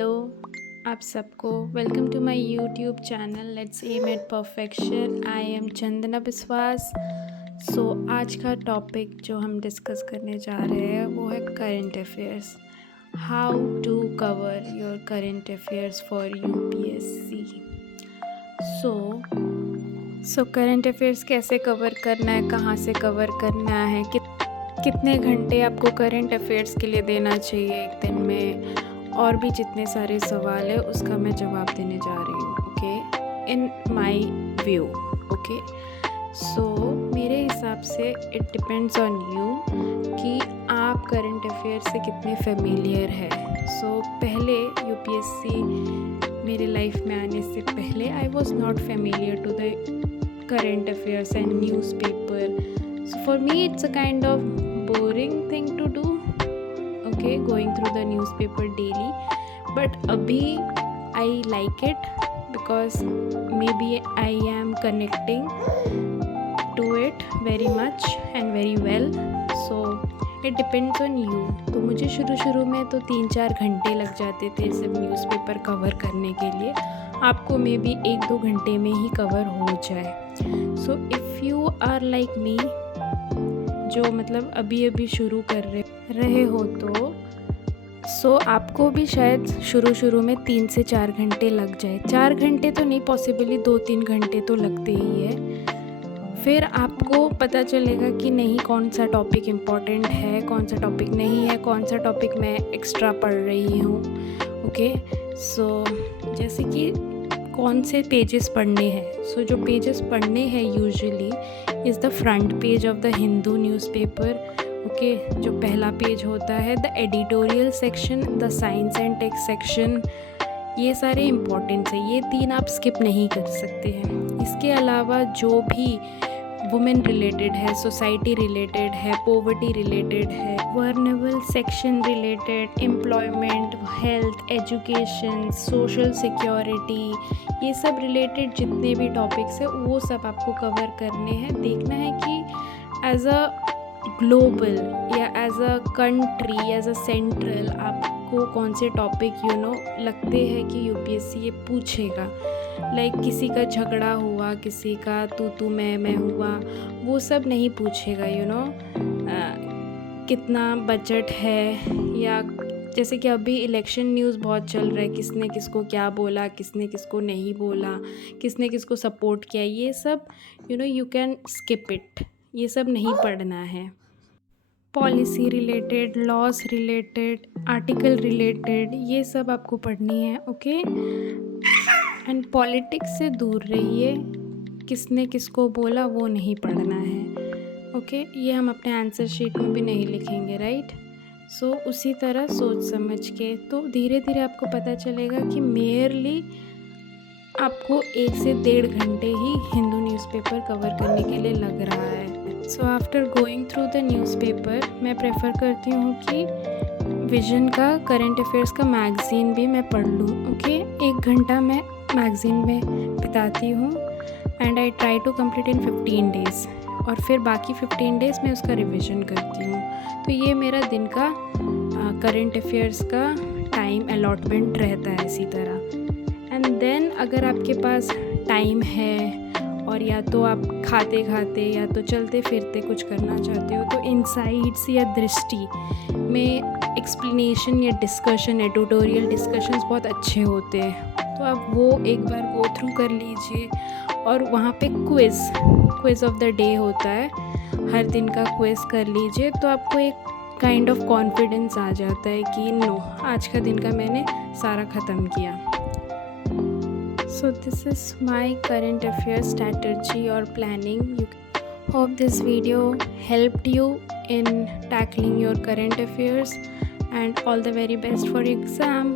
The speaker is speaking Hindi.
हेलो आप सबको, welcome to my YouTube channel let's aim at perfection. I am Chandana Biswas. आज का टॉपिक जो हम डिस्कस करने जा रहे हैं वो है current affairs. How to cover your current affairs for UPSC. So current affairs cover कवर करना है, कहाँ से कवर करना है, कितने घंटे आपको करंट अफेयर्स के लिए देना चाहिए एक दिन में, और भी जितने सारे सवाल है उसका मैं जवाब देने जा रही हूँ। Okay, in my view. Okay, मेरे हिसाब से इट डिपेंड्स ऑन यू कि आप करंट अफेयर से कितने फेमिलियर है। पहले यूपीएससी मेरे लाइफ में आने से पहले I was not familiar to the current affairs and newspaper. For me it's a kind of boring thing to do, okay, going through the newspaper daily, but abhi I like it because maybe I am connecting to it very much and very well, so it depends on you। तो मुझे शुरू में तो 3-4 घंटे लग जाते थे सिर्फ न्यूज़पेपर कवर करने के लिए, आपको मे बी 1-2 घंटे में ही कवर हो जाए। So if you are like me, जो मतलब अभी शुरू कर रहे हो, तो आपको भी शायद शुरू में 3 से 4 घंटे लग जाए। 4 घंटे तो नहीं, पॉसिबली 2-3 घंटे तो लगते ही है। फिर आपको पता चलेगा कि नहीं, कौन सा टॉपिक इम्पोर्टेंट है, कौन सा टॉपिक नहीं है, कौन सा टॉपिक मैं एक्स्ट्रा पढ़ रही हूँ। ओके, जैसे कि कौन से पेजेस पढ़ने हैं। जो पेजेस पढ़ने हैं usually is the front page of the Hindu newspaper. Okay, जो पहला पेज होता है, the editorial section, the science and tech section, ये सारे इम्पॉर्टेंट्स हैं। ये 3 आप स्किप नहीं कर सकते हैं। इसके अलावा जो भी वुमेन रिलेटेड है, सोसाइटी रिलेटेड है, पॉवर्टी रिलेटेड है, vulnerable section related, employment, health, education, social security, ये सब रिलेटेड जितने भी टॉपिक्स हैं वो सब आपको कवर करने हैं। देखना है कि एज अ ग्लोबल या as a country, as a central, आपको कौन से टॉपिक लगते हैं कि यूपीएससी ये पूछेगा। लाइक किसी का झगड़ा हुआ, किसी का तू मैं हुआ, वो सब नहीं पूछेगा। कितना बजट है, या जैसे कि अभी इलेक्शन न्यूज़ बहुत चल रहा है, किसने किसको क्या बोला, किसने किसको नहीं बोला, किसने किसको सपोर्ट किया, ये सब यू कैन स्किप इट, ये सब नहीं पढ़ना है। Policy related, laws related, article related, ये सब आपको पढ़नी है। ओके, एंड पॉलिटिक्स से दूर रहिए, किसने किसको बोला वो नहीं पढ़ना है। ओके, ये हम अपने आंसर शीट में भी नहीं लिखेंगे, राइट। उसी तरह सोच समझ के, तो धीरे धीरे आपको पता चलेगा कि मेयरली आपको 1 से 1.5 घंटे ही हिंदू न्यूज़पेपर कवर करने के लिए लग रहा है। After going through the newspaper, मैं प्रेफर करती हूँ कि विजन का करंट अफेयर्स का मैगज़ीन भी मैं पढ़ लूँ। ओके, 1 घंटा मैं मैगज़ीन में बिताती हूँ and I try to complete in 15 days, और फिर बाकी 15 डेज़ मैं उसका रिवीजन करती हूँ। तो ये मेरा दिन का करंट अफेयर्स का टाइम अलॉटमेंट रहता है इसी तरह। एंड देन अगर आपके पास टाइम है, और या तो आप खाते खाते या तो चलते फिरते कुछ करना चाहते हो, तो इनसाइट्स या दृष्टि में एक्सप्लेनेशन या डिस्कशन, एडिटोरियल डिस्कशंस बहुत अच्छे होते हैं, तो आप वो एक बार गो थ्रू कर लीजिए। और वहाँ पे क्विज़ ऑफ द डे होता है, हर दिन का क्विज़ कर लीजिए, तो आपको एक काइंड ऑफ कॉन्फिडेंस आ जाता है कि नो, आज का दिन का मैंने सारा ख़त्म किया। This is my current affairs strategy or planning. Hope this video helped you in tackling your current affairs, and all the very best for your exam.